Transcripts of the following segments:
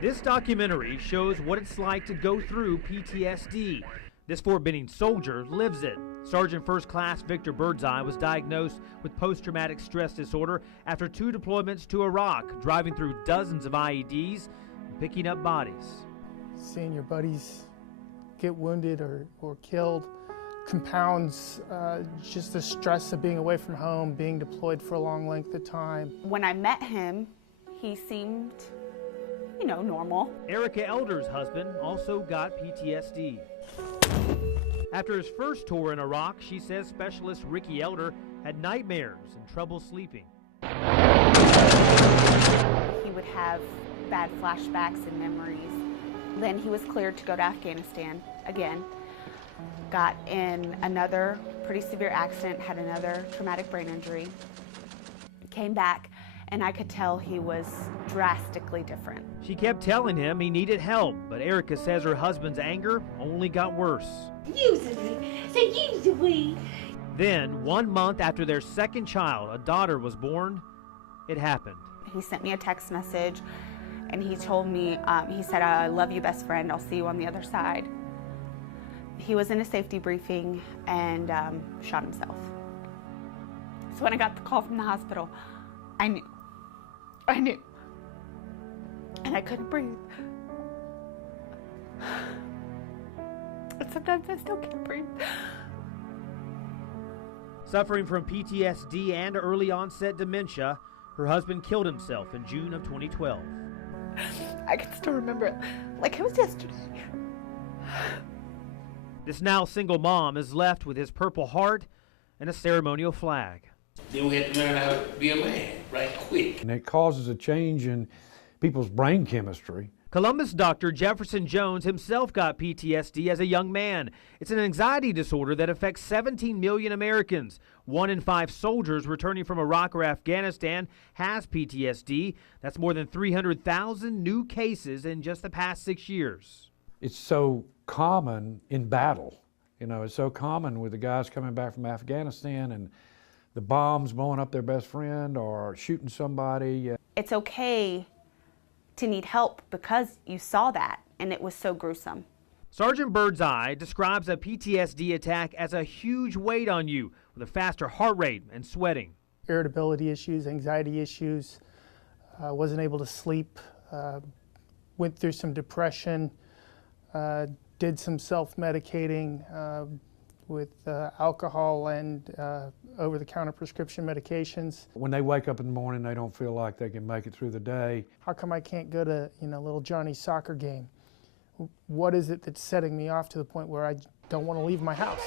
This documentary shows what it's like to go through PTSD. This Fort Benning soldier lives it. Sergeant First Class Victor Birdseye was diagnosed with post-traumatic stress disorder after 2 deployments to Iraq, driving through dozens of IEDs and picking up bodies. Seeing your buddies get wounded or killed compounds just the stress of being away from home, being deployed for a long length of time. When I met him, he seemed, normal. Erica Elder's husband also got PTSD. After his first tour in Iraq, she says specialist Ricky Elder had nightmares and trouble sleeping. He would have bad flashbacks and memories. Then he was cleared to go to Afghanistan again. Got in another pretty severe accident, had another traumatic brain injury. Came back, and I could tell he was drastically different. She kept telling him he needed help, but Erica says her husband's anger only got worse. Use the weed. Then, 1 month after their second child, a daughter, was born, it happened. He sent me a text message, and he told me, he said, "I love you, best friend. I'll see you on the other side." He was in a safety briefing and shot himself. So when I got the call from the hospital, I knew. And I couldn't breathe. And sometimes I still can't breathe. Suffering from PTSD and early onset dementia, her husband killed himself in June of 2012. I can still remember it like it was yesterday. This now single mom is left with his Purple Heart and a ceremonial flag. Then we had to learn how to be a man right quick. And it causes a change in people's brain chemistry. Columbus doctor Jefferson Jones himself got PTSD as a young man. It's an anxiety disorder that affects 17 million Americans. 1 in 5 soldiers returning from Iraq or Afghanistan has PTSD. That's more than 300,000 new cases in just the past 6 years. It's so common in battle. It's so common with the guys coming back from Afghanistan and the bombs blowing up their best friend or shooting somebody. It's okay to need help because you saw that and it was so gruesome. Sergeant Birdseye describes a PTSD attack as a huge weight on you with a faster heart rate and sweating. Irritability issues, anxiety issues, wasn't able to sleep, went through some depression, did some self-medicating with alcohol and over-the-counter prescription medications. When they wake up in the morning, they don't feel like they can make it through the day. How come I can't go to little Johnny's soccer game? What is it that's setting me off to the point where I don't want to leave my house?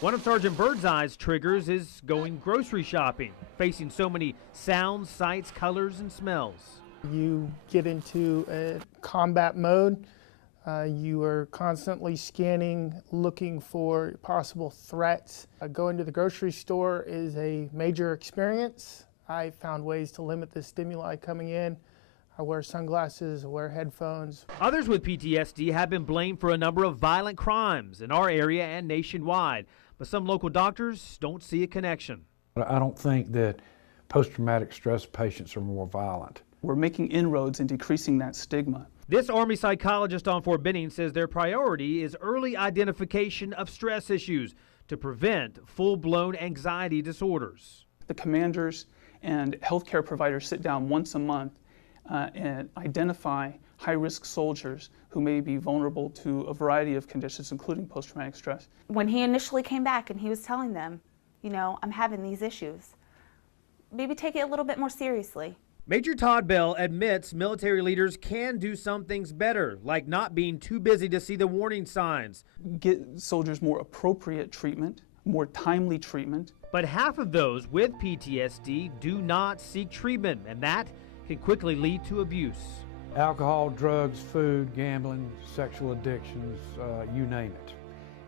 One of Sergeant Birdseye's triggers is going grocery shopping, facing so many sounds, sights, colors, and smells. You get into a combat mode. You are constantly scanning, looking for possible threats. Going to the grocery store is a major experience. I found ways to limit the stimuli coming in. I wear sunglasses, I wear headphones. Others with PTSD have been blamed for a number of violent crimes in our area and nationwide, but some local doctors don't see a connection. I don't think that post-traumatic stress patients are more violent. We're making inroads in decreasing that stigma. This Army psychologist on Fort Benning says their priority is early identification of stress issues to prevent full-blown anxiety disorders. The commanders and healthcare providers sit down once a month and identify high-risk soldiers who may be vulnerable to a variety of conditions, including post-traumatic stress. When he initially came back and he was telling them, I'm having these issues, maybe take it a little bit more seriously. Major Todd Bell admits military leaders can do some things better, like not being too busy to see the warning signs. Get soldiers more appropriate treatment, more timely treatment. But half of those with PTSD do not seek treatment, and that can quickly lead to abuse. Alcohol, drugs, food, gambling, sexual addictions, you name it.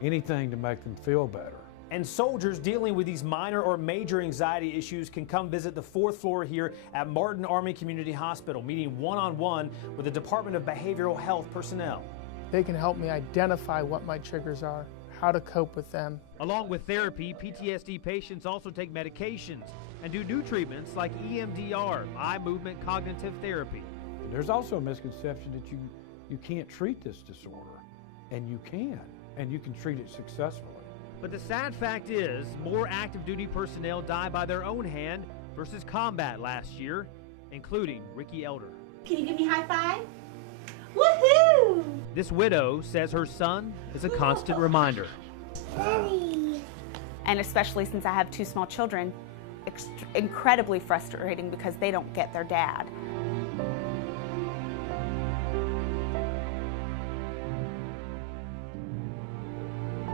Anything to make them feel better. And soldiers dealing with these minor or major anxiety issues can come visit the 4th floor here at Martin Army Community Hospital, meeting one-on-one with the Department of Behavioral Health personnel. They can help me identify what my triggers are, how to cope with them. Along with therapy, PTSD patients also take medications and do new treatments like EMDR, eye movement cognitive therapy. There's also a misconception that you can't treat this disorder, and you can treat it successfully. But the sad fact is, more active duty personnel die by their own hand versus combat last year, including Ricky Elder. Can you give me a high five? Woohoo! This widow says her son is a constant reminder. Daddy. And especially since I have two small children, incredibly frustrating because they don't get their dad.